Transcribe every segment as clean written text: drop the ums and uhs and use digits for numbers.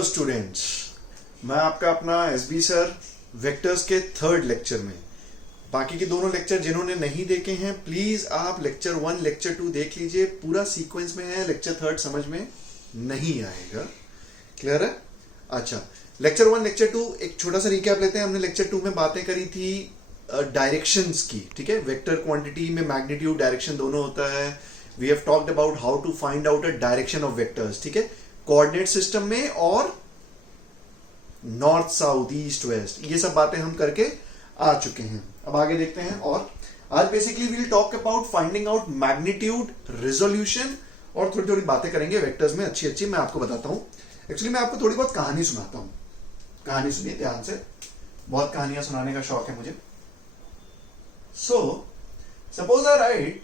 Hello students, मैं आपका अपना एसबी सर वेक्टर्स के थर्ड लेक्चर में। बाकी के दोनों लेक्चर जिन्होंने नहीं देखे हैं प्लीज आप लेक्चर 1 लेक्चर 2 देख लीजिए, पूरा सीक्वेंस में है। लेक्चर थर्ड समझ में नहीं आएगा। क्लियर है? अच्छा, लेक्चर 1 लेक्चर 2 एक छोटा सा रिकैप लेते हैं। हमने लेक्चर 2 में बातें करी थी डायरेक्शंस की, ठीक है। वेक्टर क्वांटिटी में मैग्नीट्यूड डायरेक्शन दोनों होता है। We have talked about how to find out a direction of vectors, ठीक है, कोऑर्डिनेट सिस्टम में और नॉर्थ साउथ ईस्ट वेस्ट, ये सब बातें हम करके आ चुके हैं। अब आगे देखते हैं। और आज basically we will talk about finding out magnitude, resolution और थोड़ी थोड़ी बातें करेंगे वेक्टर्स में, अच्छी अच्छी। मैं आपको बताता हूं, एक्चुअली मैं आपको थोड़ी बहुत कहानी सुनाता हूं। कहानी सुनिए ध्यान से, बहुत कहानियां सुनाने का शौक है मुझे। सो सपोज आई राइट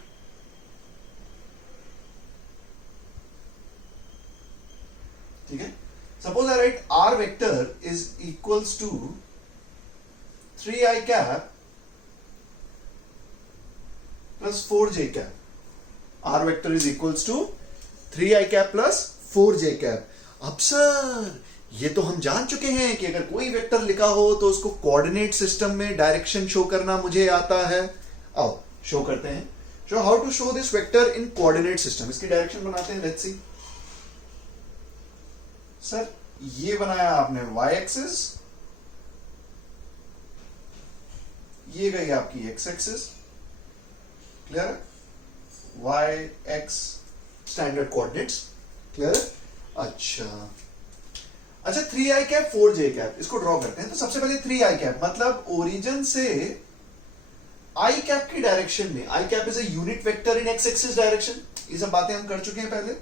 ठीक है, suppose I write r vector is equals to 3i cap plus 4j cap. r vector is equals to 3i cap plus 4j cap. अब सर ये तो हम जान चुके हैं कि अगर कोई वेक्टर लिखा हो तो उसको कोऑर्डिनेट सिस्टम में डायरेक्शन शो करना मुझे आता है। आओ शो करते हैं। Show how to show this vector in coordinate system. इसकी डायरेक्शन बनाते हैं। Let's see. सर ये बनाया आपने y एक्सिस, ये गई आपकी x एक्सिस। क्लियर है? y x standard coordinates. Clear है? अच्छा 3i कैप 4j कैप, इसको ड्रॉ करते हैं। तो सबसे पहले 3i कैप मतलब ओरिजिन से i कैप की डायरेक्शन में, i cap is a unit vector in x axis direction. ये सब बातें हम कर चुके हैं पहले,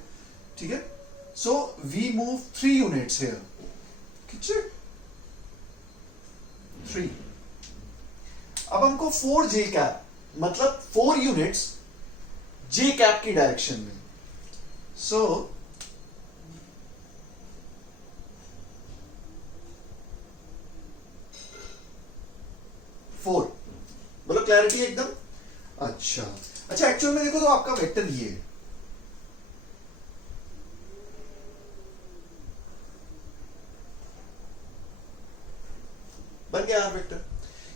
ठीक है। So we move 3 units here. कितने? 3. अब हमको 4j कैप मतलब 4 यूनिट्स j कैप की डायरेक्शन में। So फोर, बोलो क्लैरिटी एकदम। अच्छा एक्चुअल में देखो तो आपका वेक्टर ये है। बन गया वेक्टर।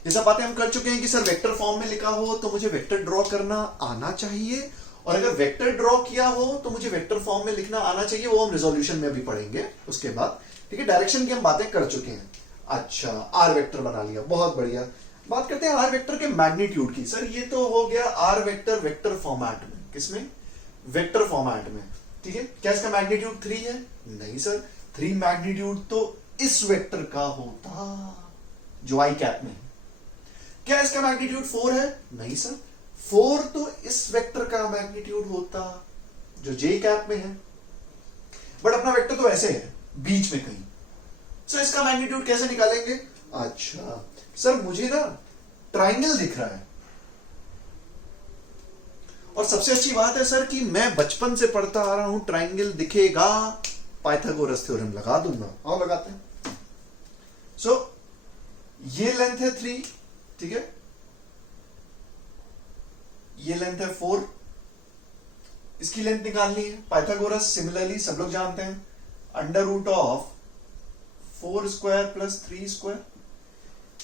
ये सब बातें हम कर चुके हैं कि सर वेक्टर फॉर्म में लिखा हो तो मुझे वेक्टर ड्रॉ करना आना चाहिए, और अगर वेक्टर ड्रॉ किया हो तो मुझे वेक्टर फॉर्म में लिखना आना चाहिए। वो हम रिजोल्यूशन में भी पढ़ेंगे उसके बाद, ठीक है। डायरेक्शन की हम बातें कर चुके हैं। अच्छा आर वेक्टर बना लिया, बहुत बढ़िया। बात करते हैं आर वेक्टर के मैग्नीट्यूड की। सर ये तो हो गया आर वेक्टर वेक्टर फॉर्मेट में। किसमें? वेक्टर फॉर्मेट में, ठीक है। क्या इसका मैग्नीट्यूड 3 है? नहीं सर, 3 मैग्नीट्यूड तो इस वेक्टर का होता जो आई कैप में है। क्या इसका मैग्नीट्यूड 4 है? नहीं सर, 4 तो इस वेक्टर का मैग्नीट्यूड होता जो जे कैप में है। बट अपना वेक्टर तो ऐसे है बीच में कहीं। सर इसका मैग्नीट्यूड कैसे निकालेंगे? अच्छा सर मुझे ना ट्राइंगल दिख रहा है, और सबसे अच्छी बात है सर कि मैं बचपन से पढ़ता आ रहा हूं ट्राइंगल दिखेगा, पाइथागोरस थ्योरम लगा दूंगा। आओ लगाते हैं। सो ये लेंथ है 3, ठीक है, ये लेंथ है 4, इसकी लेंथ निकालनी है। पाइथागोरस सिमिलरली सब लोग जानते हैं, under root of 4 square plus 3 square.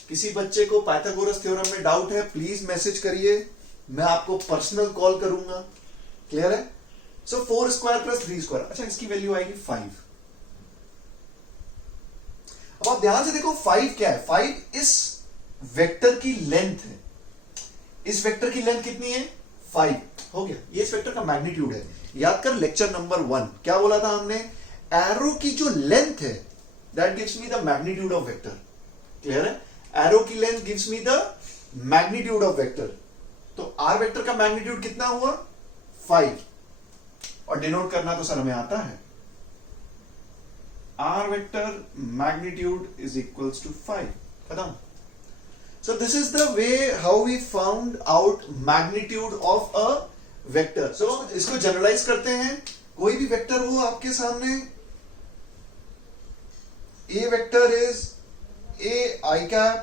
किसी बच्चे को पाइथागोरस थ्योरम में डाउट है प्लीज मैसेज करिए, मैं आपको पर्सनल कॉल करूंगा। क्लियर है? So 4 square plus 3 square. अच्छा इसकी वैल्यू आएगी 5। अब आप ध्यान से देखो 5 क्या है? 5 इस वेक्टर की लेंथ है। इस वेक्टर की लेंथ कितनी है? 5 हो गया। ये इस वेक्टर का मैग्नीट्यूड है। याद कर लेक्चर नंबर 1 क्या बोला था हमने? एरो की जो लेंथ है that gives me the magnitude of vector. Clear है? एरो की length gives me the magnitude of vector. तो आर वेक्टर का मैग्नीट्यूड कितना हुआ? 5। और डिनोट करना तो सर हमें आता है, r vector magnitude is equals to 5. खत्म। So this is the way how we found out magnitude of a vector. So इसको जनरलाइज करते हैं। कोई भी वेक्टर हो आपके सामने, a vector is a I cap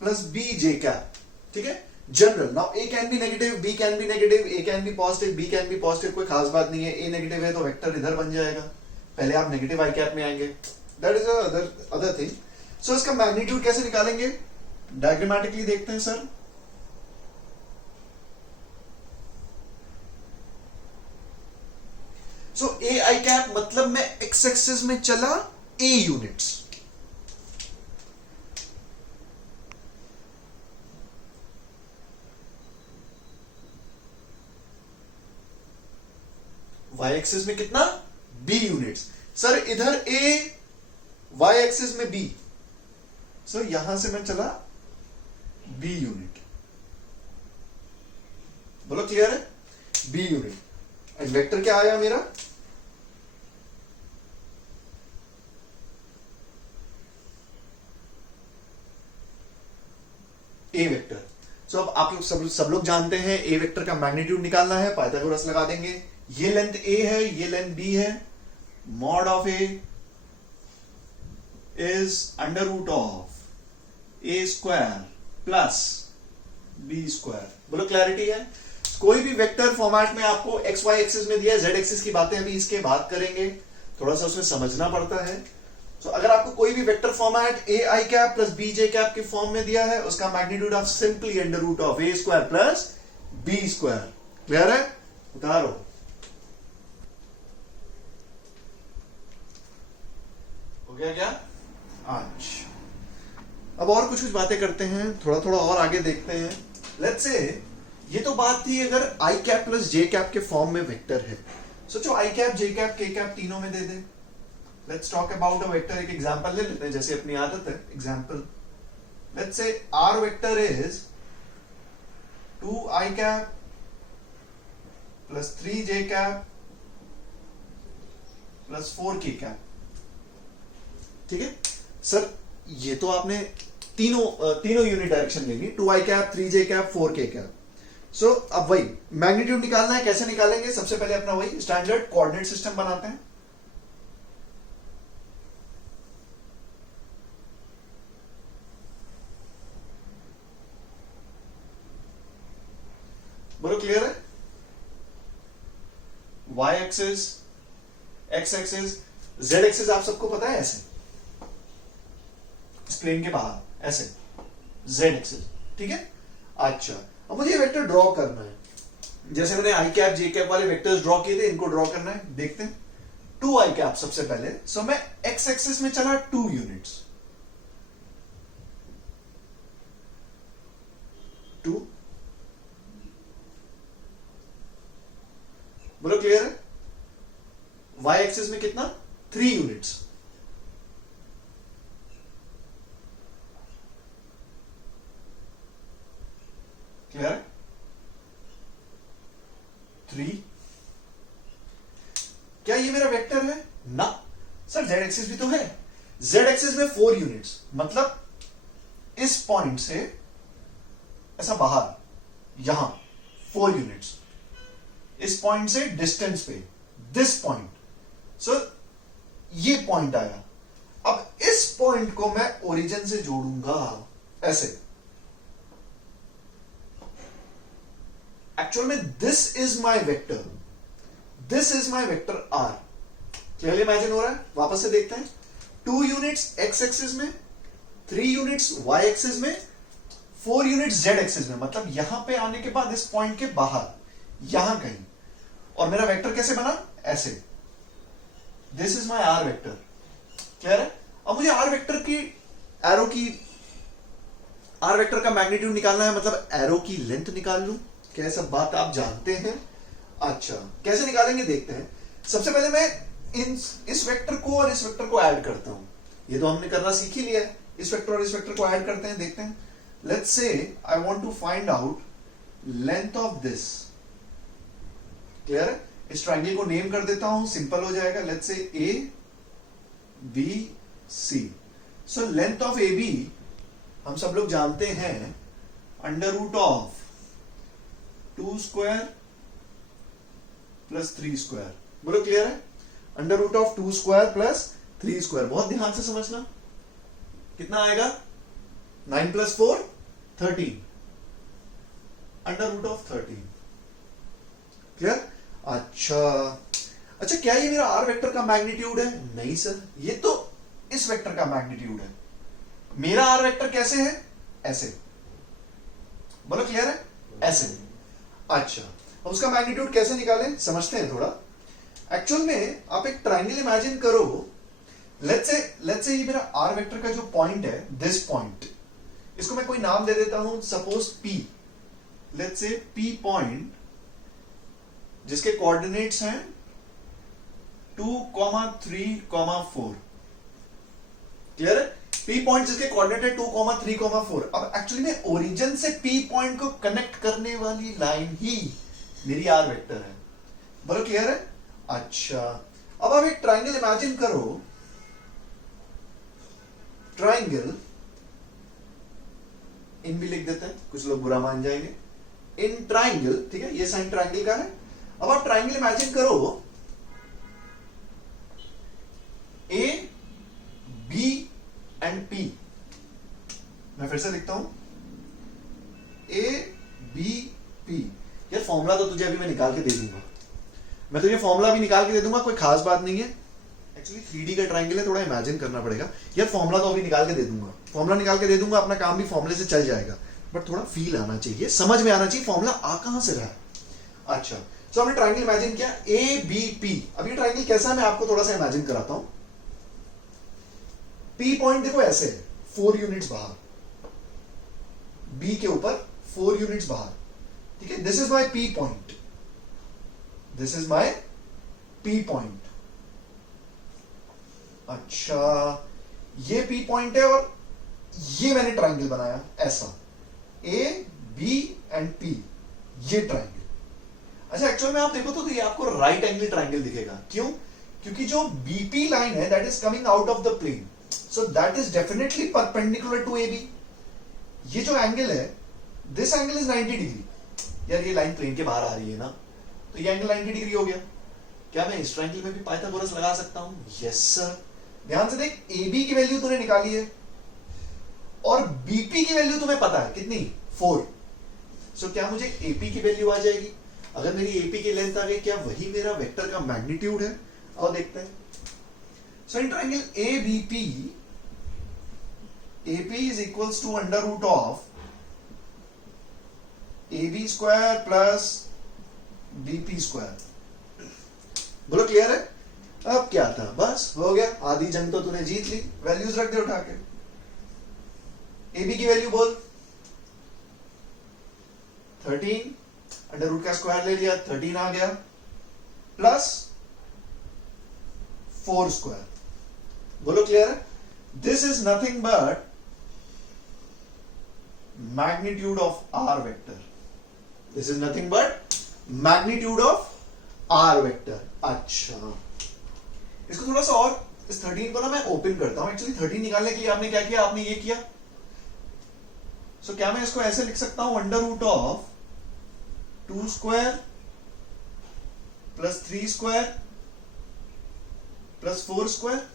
plus b j cap, ठीक है। General now A can be negative, B can be negative, A can be positive, B can be positive, कोई खास बात नहीं है। ए नेगेटिव है तो वेक्टर इधर बन जाएगा, पहले आप नेगेटिव आई कैप में आएंगे, दैट इज अदर थिंग। सो इसका मैग्नीट्यूड कैसे निकालेंगे, डायग्रामेटिकली देखते हैं sir. So A I cap मतलब मैं एक्स एक्सिस में चला ए यूनिट्स, वाई एक्सिस में कितना, बी यूनिट्स। सर इधर ए, वाई एक्सिस में बी, सर यहां से मैं चला बी यूनिट। बोलो क्लियर है, बी यूनिट। एंड वेक्टर क्या आया मेरा, ए वेक्टर। सो अब आप लोग सब लोग जानते हैं ए वेक्टर का मैग्नीट्यूड निकालना है, पाइथागोरस लगा देंगे। ये लेंथ ए है, ये लेंथ बी है, mod of A is under root of A square plus B square. बोलो क्लैरिटी है। कोई भी वेक्टर फॉर्मेट में आपको एक्स वाई एक्सिस में दिया है, जेड एक्सिस की बातें अभी इसके बाद करेंगे, थोड़ा सा उसमें समझना पड़ता है। तो अगर आपको कोई भी vector format A I cap plus B J cap के फॉर्म में दिया है, उसका magnitude of simply under root of A square plus B square. Clear है, उतारो। हो गया क्या आज। अब और कुछ बातें करते हैं, थोड़ा थोड़ा और आगे देखते हैं। लेट्स से ये तो बात थी अगर I cap plus J cap के फॉर्म में वेक्टर है। सोचो I cap, J cap, K cap तीनों में दे दे। Let's talk about a vector. एक एग्जांपल ले लेते हैं, जैसे अपनी आदत है। Example, let's say R vector is 2i cap plus 3j cap plus 4k cap. ठीक है सर, ये तो आपने तीनों यूनिट डायरेक्शन लेंगी, 2i cap, 3j cap, 4k cap. सो अब वही मैग्नीट्यूड निकालना है। कैसे निकालेंगे, सबसे पहले अपना वही स्टैंडर्ड कोऑर्डिनेट सिस्टम बनाते हैं। बोलो क्लियर है। y axis, x axis, z axis आप सबको पता है, ऐसे इस प्लेन के बाहर ऐसे z एक्सिस। ठीक है, अच्छा अब मुझे वेक्टर ड्रॉ करना है। जैसे मैंने आई कैप जे कैप वाले वेक्टर्स ड्रॉ किए थे, इनको ड्रॉ करना है। देखते हैं 2i कैप सबसे पहले। सो मैं x एक्सिस में चला 2 यूनिट्स, 2। बोलो क्लियर है। y एक्सिस में कितना, 3 यूनिट्स, क्लियर है, 3। क्या ये मेरा वेक्टर है ना सर, z एक्सिस भी तो है। z एक्सिस में 4 यूनिट्स, मतलब इस पॉइंट से ऐसा बाहर यहां 4 यूनिट्स, इस पॉइंट से डिस्टेंस पे दिस पॉइंट। सो ये पॉइंट आया। अब इस पॉइंट को मैं ओरिजिन से जोड़ूंगा ऐसे। एक्चुअल में this is my vector, this is my vector R. Clearly imagine हो रहा है। वापस से देखते हैं, 2 यूनिट्स एक्स एक्सिस में, 3 यूनिट्स वाई एक्सिस में, 4 यूनिट्स जेड एक्सिस में, मतलब यहां पे आने के बाद इस पॉइंट के बाहर यहां कहीं। और मेरा वेक्टर कैसे बना, ऐसे। This is my R vector. Clear है। अब मुझे आर वेक्टर की एरो की, आर वेक्टर का मैग्नीट्यूड निकालना है, मतलब एरो की लेंथ निकाल लूं। क्या सब बात आप जानते हैं। अच्छा कैसे निकालेंगे देखते हैं। सबसे पहले मैं इस वेक्टर को और इस वेक्टर को ऐड करता हूं। ये तो हमने करना सीख ही लिया है। इस वेक्टर और इस वेक्टर को ऐड करते हैं, देखते हैं। Let's say I want to find out length of this. Clear है। इस ट्रायंगल को नेम कर देता हूं, सिंपल हो जाएगा। Let's say A B C. So length of A B हम सब लोग जानते हैं under root of 2 square plus 3 square. बोलो क्लियर है। Under root of 2 square plus 3 square. बहुत ध्यान से समझना। कितना आएगा, 9 plus 4 13, under root of 13। Clear. अच्छा अच्छा, क्या ये मेरा आर वेक्टर का मैग्नीट्यूड है? नहीं सर, ये तो इस वेक्टर का मैग्नीट्यूड है। मेरा आर वेक्टर कैसे है? ऐसे। बोलो क्लियर है? ऐसे। अच्छा, अब उसका मैग्नीट्यूड कैसे निकालें, समझते हैं थोड़ा। एक्चुअल में आप एक ट्राइंगल इमेजिन करो। लेट्स से ये मेरा आर वेक्टर का जो पॉइंट है, दिस पॉइंट, इसको मैं कोई नाम दे देता हूं, suppose P. Let's say P point जिसके कोऑर्डिनेट्स हैं 2, 3, 4। क्लियर है? पी पॉइंट जिसके कोऑर्डिनेट है 2, 3, 4। अब एक्चुअली में ओरिजिन से पी पॉइंट को कनेक्ट करने वाली लाइन ही मेरी आर वेक्टर है। बोलो क्लियर है? अच्छा, अब आप एक ट्राइंगल इमेजिन करो। ट्राइंगल, इन भी लिख देते हैं, कुछ लोग बुरा मान जाएंगे। इन ट्राइंगल, ठीक है, ये साइन ट्राइंगल का है। अब आप ट्राइंगल इमेजिन करो ए, बी एंड पी। मैं फिर से लिखता हूं, ए, बी, पी। यार फॉर्मूला तो तुझे अभी मैं निकाल के दे दूंगा, मैं तुझे फॉर्मूला भी निकाल के दे दूंगा, कोई खास बात नहीं है। एक्चुअली 3D का ट्राइंगल है, थोड़ा इमेजिन करना पड़ेगा। यार फॉर्मूला तो अभी निकाल के दे दूंगा, फॉर्मूला निकाल के दे दूंगा, अपना काम भी फॉर्मूले से चल जाएगा। बट थोड़ा फील आना चाहिए, समझ में आना चाहिए फॉर्मूला आ कहां से रहा है। अच्छा, तो हमने ट्राइंगल इमेजिन किया ए, बी, पी। अब ये ट्राइंगल कैसा है मैं आपको थोड़ा सा इमेजिन कराता हूं। पी पॉइंट देखो ऐसे है, 4 यूनिट्स बाहर, बी के ऊपर 4 यूनिट्स बाहर, ठीक है। This is my P point, this is my P point. अच्छा, ये पी पॉइंट है और ये मैंने ट्राइंगल बनाया ऐसा, ए, बी एंड पी, ये ट्राइंगल। अच्छा, एक्चुअल में आप देखो तो ये आपको राइट एंगल ट्राइंगल दिखेगा। क्यों? क्योंकि जो बीपी लाइन है that is coming out of the plane, so that is definitely perpendicular to AB। ये जो एंगल है, दिस एंगल इज 90 डिग्री। यार ये लाइन प्लेन के बाहर आ रही है ना, तो ये एंगल 90 डिग्री हो गया। क्या मैं इस ट्राइंगल में भी पाइथागोरस लगा सकता हूं? Yes sir. ध्यान से देख, AB की वैल्यू तूने निकाली है और BP की वैल्यू तुम्हें पता है कितनी, 4। सो क्या मुझे AP की वैल्यू आ जाएगी? अगर मेरी AP की लेंथ आ गई, क्या वही मेरा वेक्टर का मैग्नीट्यूड है? और देखते हैं। So in triangle ABP, AP is equals to under root of AB square plus BP square। बोलो क्लियर है? अब क्या था, बस हो गया, आधी जंग तो तूने जीत ली। वैल्यूज रख दे उठा के। AB की वैल्यू बोल, 13, अंडर रूट का स्क्वायर ले लिया, 13 आ गया, प्लस 4 स्क्वायर। बोलो क्लियर है? This is nothing but magnitude of r vector. This is nothing but magnitude of r vector. अच्छा, इसको थोड़ा सा और, इस 13 को ना मैं ओपन करता हूं। एक्चुअली 13 निकालने के लिए आपने क्या किया, आपने ये किया। सो क्या मैं इसको ऐसे लिख सकता हूं, under root of 2 square plus 3 square plus 4 square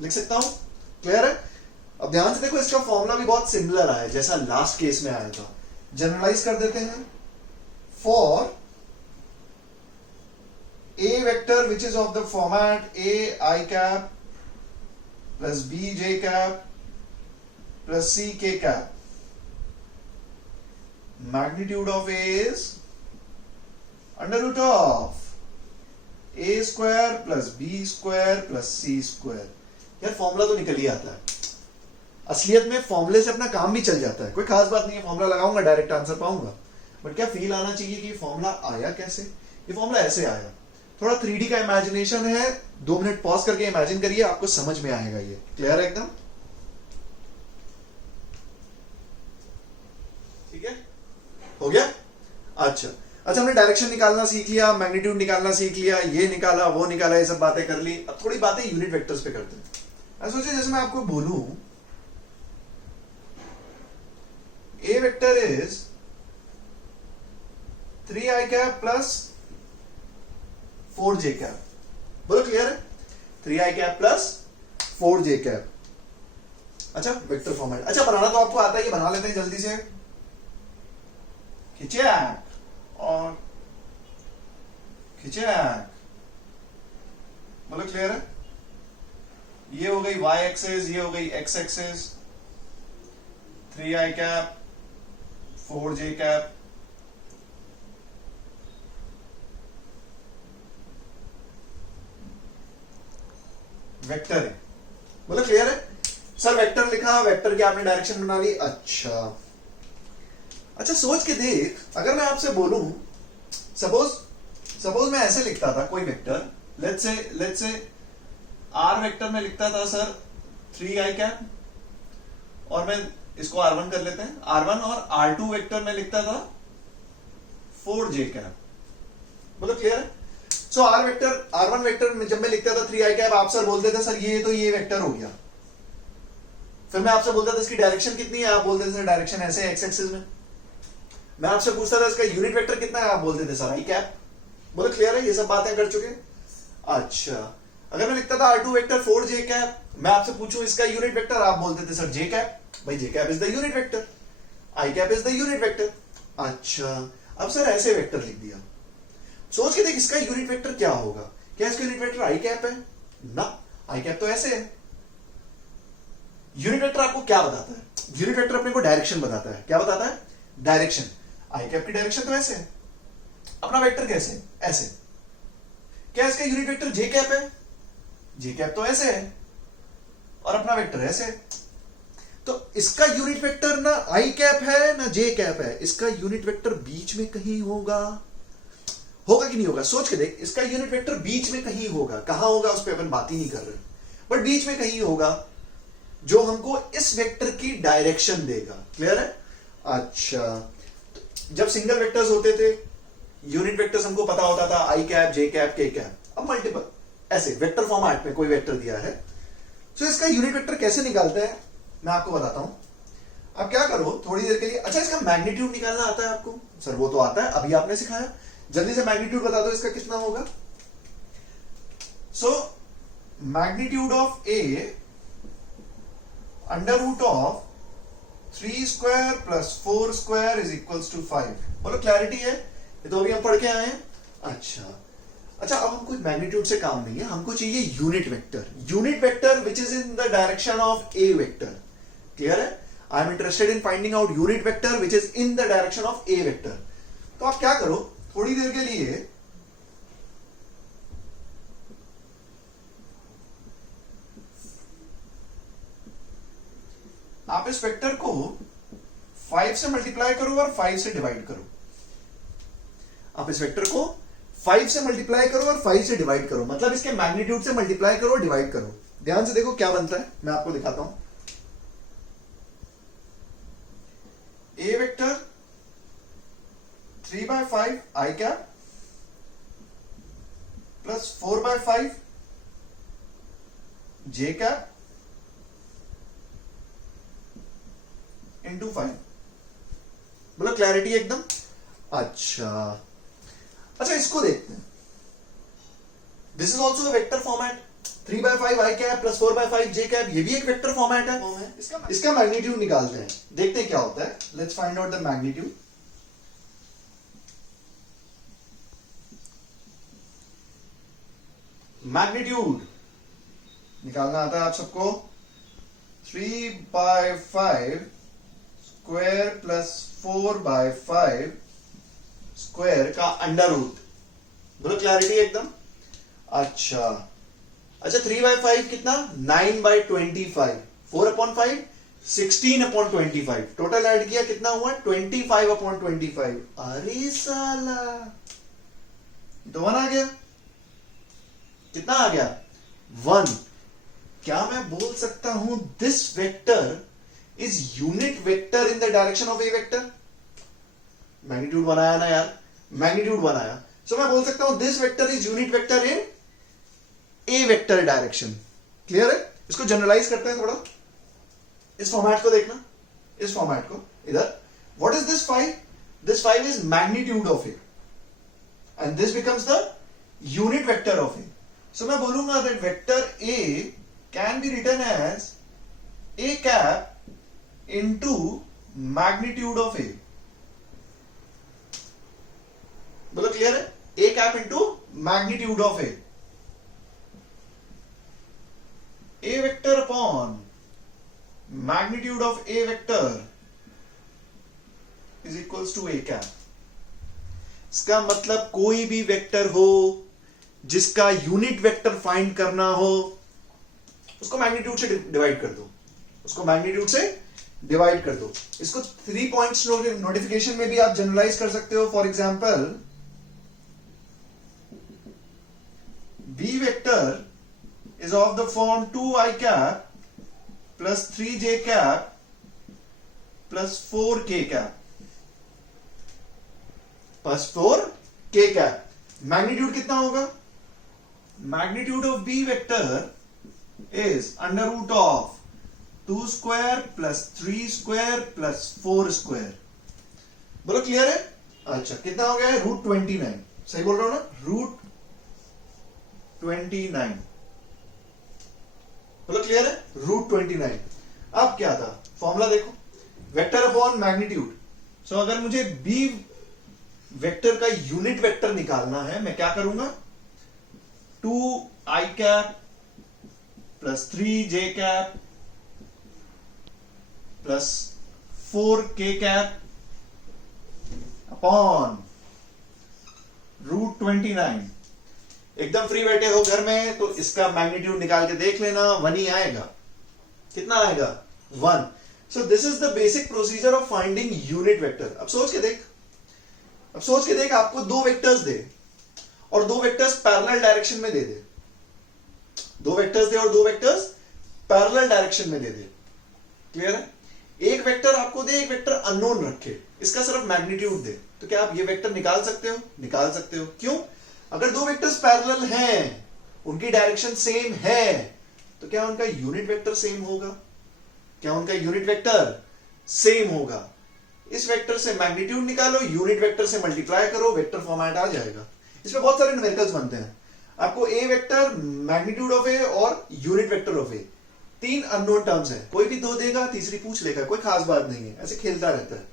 लिख सकता हूं। क्लियर है? अब ध्यान से देखो, इसका फॉर्मूला भी बहुत सिमिलर आया जैसा लास्ट केस में आया था। जनरलाइज कर देते हैं। For a vector which is of the format a I cap plus b j cap plus c k cap, magnitude of a is under root of a square plus b square plus c square। यार formula तो निकल ही आता है। असलियत में फॉर्मूले से अपना काम भी चल जाता है, कोई खास बात नहीं है। फॉर्मूला लगाऊंगा डायरेक्ट आंसर पाऊंगा, बट क्या फील आना चाहिए कि फॉर्मूला आया कैसे। ये फॉर्मूला ऐसे आया, थोड़ा 3D का इमेजिनेशन है। 2 मिनट पॉज करके इमेजिन करिए, आपको समझ में आएगा। ये क्लियर है एकदम? ठीक है, हो गया। अच्छा, हमने डायरेक्शन निकालना सीख लिया, मैग्नीट्यूड निकालना सीख लिया, ये निकाला वो निकाला, ये सब बातें कर ली। अब थोड़ी बातें यूनिट वेक्टर्स पे करते हैं। सोचिए जैसे मैं आपको बोलूं A vector is 3i cap plus 4j cap। बोलो क्लियर है? 3i cap plus 4j cap। अच्छा, वेक्टर फॉर्मेट। अच्छा, बनाना तो आपको आता है, ये बना लेते हैं जल्दी से। खिंचाक और खिंचाक। बोलो क्लियर है? ये हो गई y एक्सेस, ये हो गई x axis, 3i cap 4j cap, vector है। बोलो क्लियर है? सर वेक्टर लिखा, वेक्टर की आपने डायरेक्शन बना ली। अच्छा अच्छा, सोच के देख, अगर मैं आपसे बोलूं, सपोज मैं ऐसे लिखता था कोई vector, let's say R vector में लिखता था सर 3i कैप, और मैं इसको r1 कर लेते हैं, r1, और r2 वेक्टर में लिखता था 4j कैप। बोलो क्लियर है? सो r1 वेक्टर में जब मैं लिखता था 3i कैप, आप सर बोलते थे सर ये तो ये वेक्टर हो गया। फिर मैं आपसे बोलता था इसकी डायरेक्शन कितनी है, आप बोलते थे सर डायरेक्शन ऐसे है एक्स एक्सिस में। मैं आपसे पूछता था इसका यूनिट वेक्टर कितना है, आप बोलते थे सर i कैप। बोलो क्लियर है? ये सब बातें कर चुके। अच्छा, अगर मैं लिखता था r2 वेक्टर 4j कैप, मैं आपसे पूछूं इसका यूनिट वेक्टर, आप बोलते थे सर j कैप। भाई j cap is the unit vector, i cap is the unit vector. अच्छा, अब सर ऐसे वेक्टर लिख दिया, सोच के देख इसका यूनिट वेक्टर क्या होगा? क्या इसका यूनिट वेक्टर i कैप है? ना, i कैप तो ऐसे है। यूनिट वेक्टर आपको क्या बताता है? यूनिट वेक्टर अपने को डायरेक्शन बताता है। क्या बताता है? डायरेक्शन। आई कैप की डायरेक्शन तो ऐसे है, अपना वेक्टर कैसे? ऐसे। क्या इसका यूनिट वेक्टर जे कैप है? जे कैप तो ऐसे है, और अपना वेक्टर ऐसे है। तो इसका यूनिट वेक्टर ना आई कैप है ना जे कैप है, इसका यूनिट वेक्टर बीच में कहीं होगा। होगा कि नहीं होगा? सोच के देख, इसका यूनिट वेक्टर बीच में कहीं होगा। कहां होगा उस पर अपन बात ही नहीं कर रहे, बट बीच में कहीं होगा जो हमको इस वेक्टर की डायरेक्शन देगा। क्लियर है? अच्छा, जब सिंगल वेक्टर्स होते थे, यूनिट वेक्टर्स हमको पता होता था आई cap, J cap, K cap. अब मल्टीपल ऐसे वेक्टर फॉर्मेट में कोई वेक्टर दिया है, तो इसका यूनिट वेक्टर कैसे निकालते हैं मैं आपको बताता हूं। अब क्या करो थोड़ी देर के लिए, अच्छा इसका मैग्नीट्यूड निकालना आता है आपको? सर वो तो आता है, अभी आपने सिखाया। जल्दी से मैग्नीट्यूड बता दो, इसका कितना होगा? So magnitude of A under root of 3 square plus 4 square is equals to 5। बोलो क्लैरिटी है? ये तो अभी हम पढ़ के आए हैं। अच्छा, अब हमको मैग्नीट्यूड से काम नहीं है, हमको चाहिए unit vector. Unit vector which is in the direction of A vector. Clear है? I am interested in finding out unit vector which is in the direction of A vector. तो आप क्या करो, थोड़ी देर के लिए आप इस वेक्टर को 5 से मल्टीप्लाई करो और 5 से डिवाइड करो। आप इस वेक्टर को 5 से मल्टीप्लाई करो और 5 से डिवाइड करो, मतलब इसके मैग्नीट्यूड से मल्टीप्लाई करो और डिवाइड करो। ध्यान से देखो क्या बनता है, मैं आपको दिखाता हूं। ए वेक्टर 3/5 आई कैप प्लस 4/5 जे कैप इंटू 5। बोलो क्लैरिटी एकदम? अच्छा, इसको देखते हैं। This is also vector format, 3/5 I cap plus 4/5 J cap, ये भी एक वेक्टर फॉर्मेट है। इसका मैग्नीट्यूड निकालते हैं, देखते हैं क्या होता है। Let's find out the magnitude. Magnitude निकालना आता है आप सबको, 3/5 स्क्वायर प्लस 4/5 स्क्वायर का अंडर रूट। बोलो क्लैरिटी एकदम? अच्छा, 3/5 कितना? 9/25, 4/5 16/25, टोटल ऐड किया कितना हुआ? 25/25। अरे साला, तो 1 आ गया। कितना आ गया? 1। क्या मैं बोल सकता हूं this vector is unit vector in the direction of A vector? Magnitude बनाया ना यार, मैग्नीट्यूड बनाया। सो मैं बोल सकता हूं this vector is unit vector in A vector direction. Clear है? इसको जनरलाइज करते हैं थोड़ा, इस फॉर्मेट को देखना, इस फॉर्मेट को इधर। What is this 5? This 5 is magnitude of A and this becomes the unit vector of A. So मैं बोलूंगा that vector A can be written as A cap into magnitude of A। बोलो clear है? A cap into magnitude of A। A vector upon magnitude of A vector is equals to A cap. इसका मतलब कोई भी vector हो जिसका unit vector find करना हो, उसको मैग्नीट्यूड से डिवाइड कर दो, उसको मैग्नीट्यूड से डिवाइड कर दो। इसको 3 पॉइंट्स नोटिफिकेशन में भी आप जनरलाइज कर सकते हो। For example, B vector is of the form 2i cap plus 3j cap plus 4k cap plus 4k cap। Magnitude कितना होगा? Magnitude of B vector is under root of 2 square plus 3 square plus 4 square. बोलो clear है? अच्छा, कितना हो गया है? √29। सही बोल रहा हूं ना? √29। बोलो क्लियर है? √29। अब क्या था? फॉर्मूला देखो, वेक्टर अपॉन मैग्नीट्यूड। सो अगर मुझे बी वेक्टर का यूनिट वेक्टर निकालना है, मैं क्या करूंगा? 2i cap plus 3j cap plus 4k cap upon √29। एकदम फ्री बैठे हो घर में तो इसका मैग्नीट्यूड निकाल के देख लेना, 1 ही आएगा। कितना आएगा? 1। So this is the basic procedure of finding unit vector. अब सोच के देख, आपको 2 वेक्टर्स दे और 2 वेक्टर्स पैरेलल डायरेक्शन में दे दे। 2 वेक्टर्स दे और 2 वेक्टर्स पैरेलल डायरेक्शन में दे दे। क्लियर है? एक वेक्टर आपको दे, एक वेक्टर अननोन रखे, इसका सिर्फ मैग्नीट्यूड दे, तो क्या आप ये वेक्टर निकाल सकते हो? निकाल सकते हो। क्यों? अगर 2 वेक्टर्स पैरेलल हैं, उनकी डायरेक्शन सेम है, तो क्या उनका यूनिट वेक्टर सेम होगा? क्या उनका यूनिट वेक्टर सेम होगा? इस वेक्टर से मैग्नीट्यूड निकालो, यूनिट वेक्टर से मल्टीप्लाई करो, वेक्टर फॉर्मेट आ जाएगा। इसमें बहुत सारे न्यूमेरिकल्स बनते हैं। आपको ए वेक्टर, मैग्नीट्यूड ऑफ ए और unit vector of A, 3 unknown terms हैं। कोई भी 2 देगा, तीसरी पूछ लेगा, कोई खास बात नहीं है, ऐसे खेलता रहता है।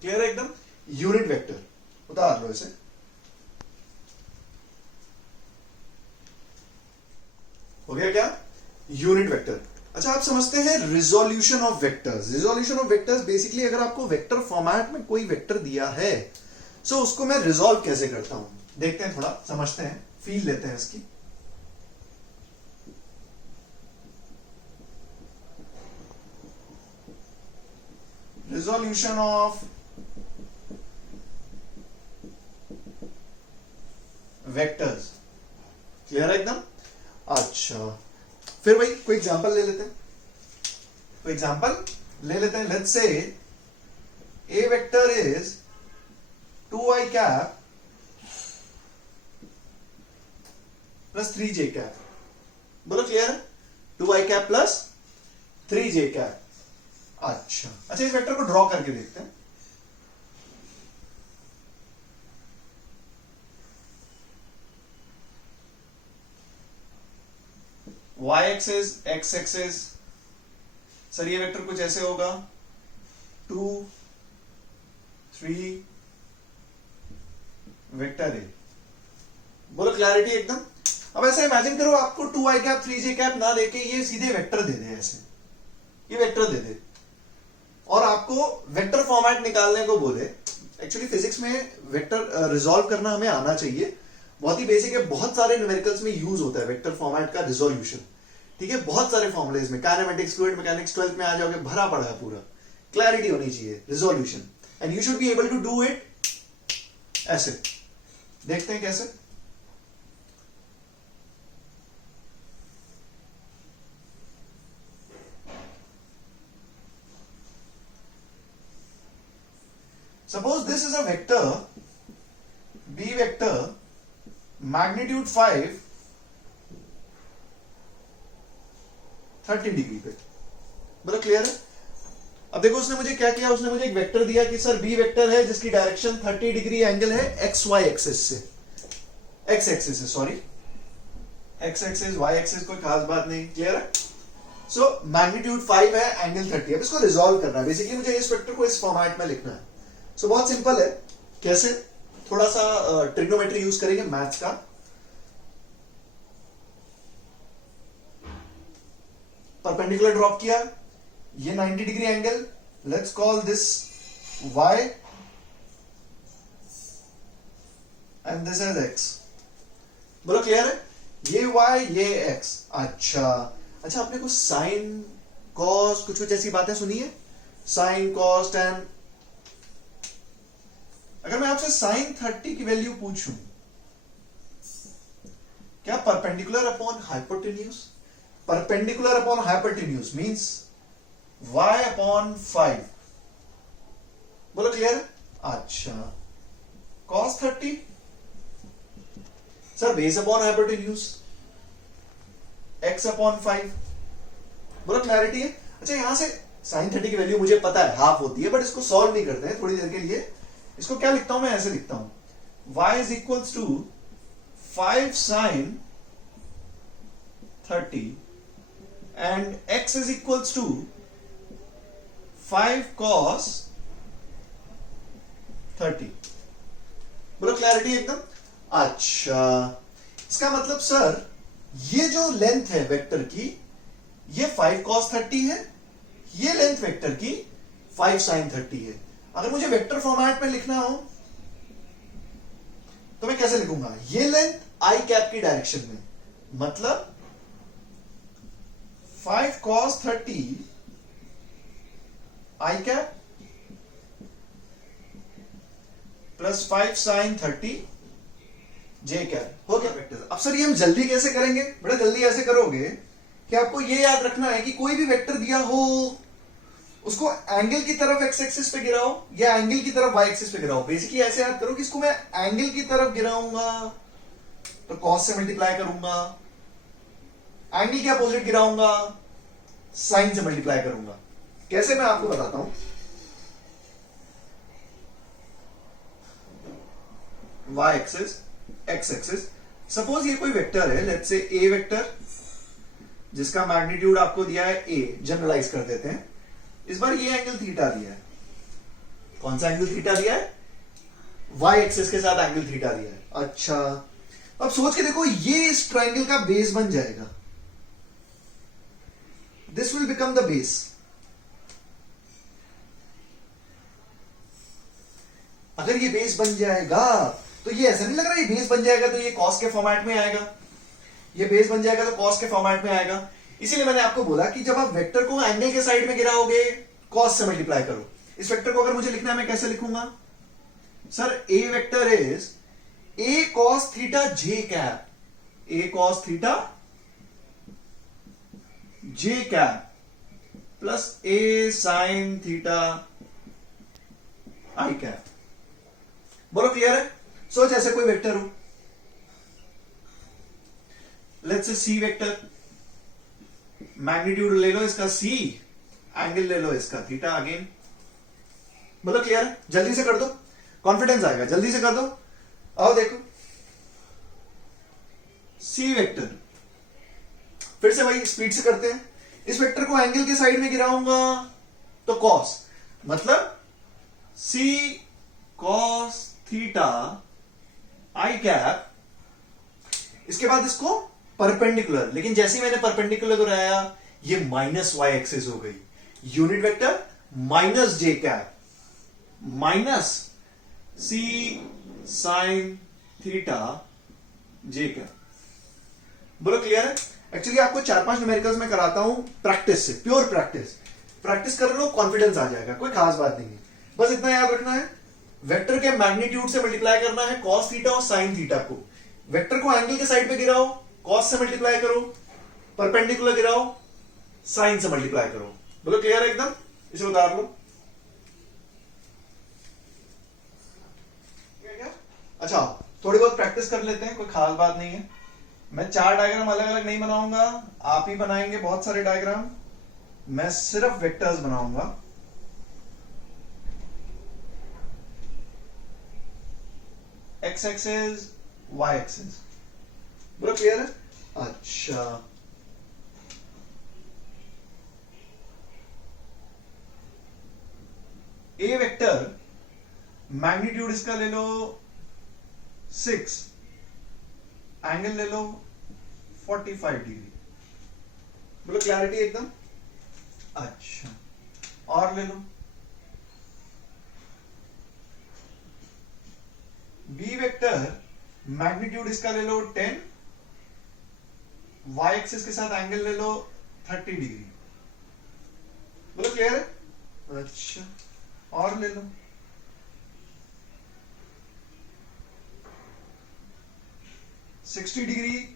क्लियर है एकदम? यूनिट वेक्टर उतार लो इसे। हो गया क्या? Unit vector. अच्छा, आप समझते हैं resolution of vectors. Resolution of vectors basically, अगर आपको वेक्टर फॉर्मेट में कोई वेक्टर दिया है, सो उसको मैं रिजोल्व कैसे करता हूं, देखते हैं, थोड़ा समझते हैं, फील लेते हैं इसकी। Resolution of vectors. क्लियर है एकदम? अच्छा, फिर भाई कोई एग्जांपल ले लेते हैं। Let's say A vector is 2i cap plus 3j cap. बोलो क्लियर है? 2i cap plus 3j cap. अच्छा, इस वेक्टर को ड्रॉ करके देखते हैं। y axis, x axis. Sir ये वेक्टर कुछ ऐसे होगा, 2 3 वेक्टर है। बोलो क्लैरिटी एकदम? अब ऐसे इमेजिन करो, आपको 2i कैप 3j कैप ना देके ये सीधे वेक्टर दे दे, ऐसे ये वेक्टर दे दे और आपको वेक्टर फॉर्मेट निकालने को बोले। एक्चुअली फिजिक्स में वेक्टर रिजॉल्व करना हमें आना चाहिए, बहुत ही बेसिक है। बहुत सारे न्यूमेरिकल्स में यूज होता है वेक्टर फॉर्मेट का रिजोल्यूशन। ठीक है, बहुत सारे फॉर्मुलेज में, काइनेमेटिक्स, फ्लूइड मैकेनिक्स 12th में आ जाओगे, भरा पड़ा है पूरा। क्लैरिटी होनी चाहिए, resolution, and you should be able to do it ऐसे। देखते हैं कैसे। Suppose this is a vector, B vector, magnitude 5, 30 degree पे। बोलो क्लियर है? अब देखो उसने मुझे क्या किया, उसने मुझे एक वेक्टर दिया कि सर बी वेक्टर है जिसकी डायरेक्शन 30 डिग्री एंगल है एक्स वाई एक्सिस से, एक्स एक्सिस से, sorry X axis, Y axis, कोई खास बात नहीं। क्लियर है? सो मैग्नीट्यूड 5 है, एंगल 30। अब इसको रिजॉल्व करना है। बेसिकली मुझे इस वेक्टर को इस फॉर्मेट में लिखना है। सो बहुत सिंपल है। कैसे? थोड़ा सा ट्रिग्नोमेट्री यूज करेंगे, मैथ्स का। परपेंडिकुलर ड्रॉप किया, ये 90 degree angle, let's call this y and this is x। बोलो क्लियर है? ये y ये x। अच्छा अच्छा, आपने कुछ साइन कॉस कुछ कुछ ऐसी बातें सुनी है? Sine cos tan. अगर मैं आपसे साइन 30 की वैल्यू पूछूं, क्या perpendicular upon hypotenuse? Perpendicular upon hypotenuse means y upon 5। बोलो क्लियर? अच्छा, cos 30 sir base upon hypotenuse x upon 5। बोलो क्लैरिटी है? अच्छा, यहां से साइन 30 की वैल्यू मुझे पता है हाफ होती है, बट इसको सॉल्व नहीं करते हैं थोड़ी देर के लिए। इसको क्या लिखता हूं मैं? ऐसे लिखता हूं y is equals to 5 sine 30 and x is equals to 5 cos 30। बोलो क्लैरिटी एकदम? अच्छा, इसका मतलब सर ये जो लेंथ है वेक्टर की, ये 5 cos 30 है, ये लेंथ वेक्टर की 5 sin 30 है। अगर मुझे वेक्टर फॉर्मेट में लिखना हो तो मैं कैसे लिखूंगा? ये लेंथ आई कैप की डायरेक्शन में, मतलब 5 cos 30 आई कैप प्लस 5 sin 30 जे कैप हो गया वेक्टर। अब सर ये हम जल्दी कैसे करेंगे? बड़ा जल्दी ऐसे करोगे कि आपको ये याद रखना है कि कोई भी वेक्टर दिया हो उसको एंगल की तरफ एक्स एक्सिस पे गिराओ या एंगल की तरफ वाई एक्सिस पे गिराओ। बेसिकली ऐसे याद करो कि इसको मैं एंगल की तरफ गिराऊंगा तो कॉस से मल्टीप्लाई करूंगा, एंगल के अपोजिट गिराऊंगा साइन से मल्टीप्लाई करूंगा। कैसे मैं आपको बताता हूं। y axis x axis, suppose ये कोई वेक्टर है, लेट्स से a वेक्टर जिसका मैग्नीट्यूड आपको दिया है a, जनरलाइज कर देते हैं। इस बार ये एंगल थीटा दिया है। कौन सा एंगल थीटा दिया है? y एक्सिस के साथ एंगल थीटा दिया है। अच्छा, अब सोच के देखो, ये इस ट्रायंगल का बेस बन जाएगा। This will become the base. अगर ये बेस बन जाएगा तो ये ऐसा नहीं लग रहा ये बेस बन जाएगा तो ये कॉस के फॉर्मेट में आएगा, ये बेस बन जाएगा तो कॉस के फॉर्मेट में आएगा। इसीलिए मैंने आपको बोला कि जब आप वेक्टर को एंगल के साइड में गिराओगे कॉस से मल्टीप्लाई करो। इस वेक्टर को अगर मुझे लिखना है मैं कैसे लिखूंगा? Sir A vector is a cos theta J cap, A cos theta J cap plus A sine theta I cap. बोलो क्लियर है? सोच ऐसे कोई वेक्टर हो, let's say C vector, magnitude ले लो इसका c, एंगल ले लो इसका थीटा अगेन। बोलो क्लियर है? जल्दी से कर दो, कॉन्फिडेंस आएगा, जल्दी से कर दो। आओ देखो, सी वेक्टर, फिर से वही स्पीड से करते हैं। इस वेक्टर को एंगल के साइड में गिराऊंगा तो कॉस, मतलब सी कॉस थीटा आई कैप। इसके बाद इसको परपेंडिकुलर, लेकिन जैसे ही मैंने परपेंडिकुलर कराया ये माइनस वाई एक्सिस हो गई। यूनिट वेक्टर माइनस जे कैप माइनस सी साइन थीटा जे कैप। बोलो क्लियर है? एक्चुअली आपको 4-5 न्यूमेरिकल्स में कराता हूं प्रैक्टिस से, प्योर प्रैक्टिस। प्रैक्टिस कर लो, कॉन्फिडेंस आ जाएगा, कोई खास बात नहीं है। बस इतना याद रखना है, वेक्टर के मैग्नीट्यूड से मल्टीप्लाई करना है कॉस थीटा और साइन थीटा को। वेक्टर को एंगल के साइड पे गिराओ, कॉस से मल्टीप्लाई करो, परपेंडिकुलर गिराओ, साइन से मल्टीप्लाई करो। बोलो क्लियर है एकदम? इसे बता आप लोग। अच्छा, थोड़ी बहुत प्रैक्टिस कर लेते हैं, कोई खास बात नहीं है। मैं 4 डायग्राम अलग अलग नहीं बनाऊंगा, आप ही बनाएंगे बहुत सारे डायग्राम। मैं सिर्फ वेक्टर्स बनाऊंगा। X axis, Y axis. बोलो क्लियर है? अच्छा, ए वेक्टर मैग्नीट्यूड इसका ले लो 6, एंगल ले लो 45 डिग्री। बोलो क्लैरिटी एकदम? अच्छा, और ले लो बी वेक्टर, मैग्नीट्यूड इसका ले लो 10, वाई एक्सिस के साथ एंगल ले लो 30 डिग्री। बोलो क्लियर है? अच्छा, और ले लो $60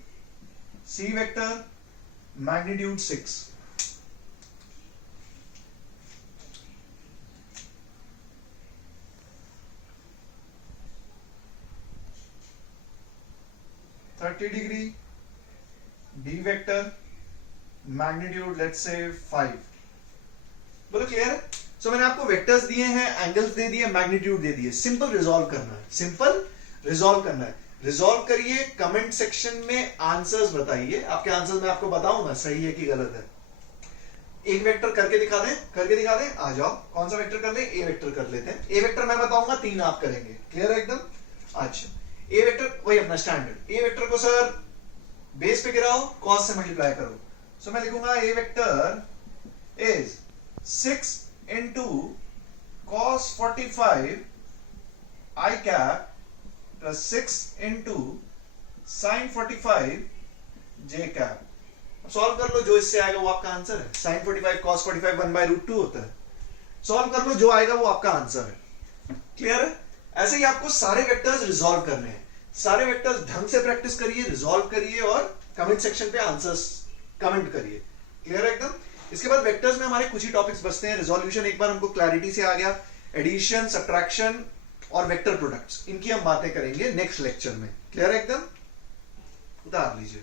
C vector, magnitude 6। $30 D vector, magnitude let's say 5। बोलो क्लियर है? सो मैंने आपको वेक्टर्स दिए हैं, एंगल्स दे दिए, मैग्नीट्यूड दे दिए। सिंपल रिजॉल्व करना है, सिंपल रिजॉल्व करना है। रिजॉल्व करिए, कमेंट सेक्शन में आंसर्स बताइए। आपके आंसर्स मैं आपको बताऊंगा सही है कि गलत है। एक वेक्टर करके दिखा दें, करके दिखा दें। आ जाओ, कौन सा वेक्टर कर ले? ए वेक्टर कर लेते हैं। ए वेक्टर मैं बताऊंगा, 3 आप करेंगे। क्लियर है एकदम? अच्छा, ए वेक्टर वही अपना स्टैंडर्ड। ए वेक्टर को सर बेस पे गिराओ, कॉस से मल्टीप्लाई करो। सो मैं लिखूंगा ए vector is 6 into cos 45 I cap plus 6 into sin 45 J cap। Solve कर लो, जो इससे आएगा वो आपका आंसर है। sin 45 cos 45 1/√2 होता है। सॉल्व कर लो, जो आएगा वो आपका आंसर है। क्लियर है? ऐसे ही आपको सारे वेक्टर्स रिजॉल्व करने हैं। सारे वेक्टर्स ढंग से प्रैक्टिस करिए, रिजॉल्व करिए और कमेंट सेक्शन पे आंसर्स कमेंट करिए। क्लियर है एकदम? इसके बाद वेक्टर्स में हमारे कुछ ही टॉपिक्स बचते हैं। रिजोल्यूशन एक बार हमको क्लैरिटी से आ गया। एडिशन, सब्ट्रैक्शन और वेक्टर प्रोडक्ट्स, इनकी हम बातें करेंगे नेक्स्ट लेक्चर में। क्लियर है एकदम? उतार लीजिए।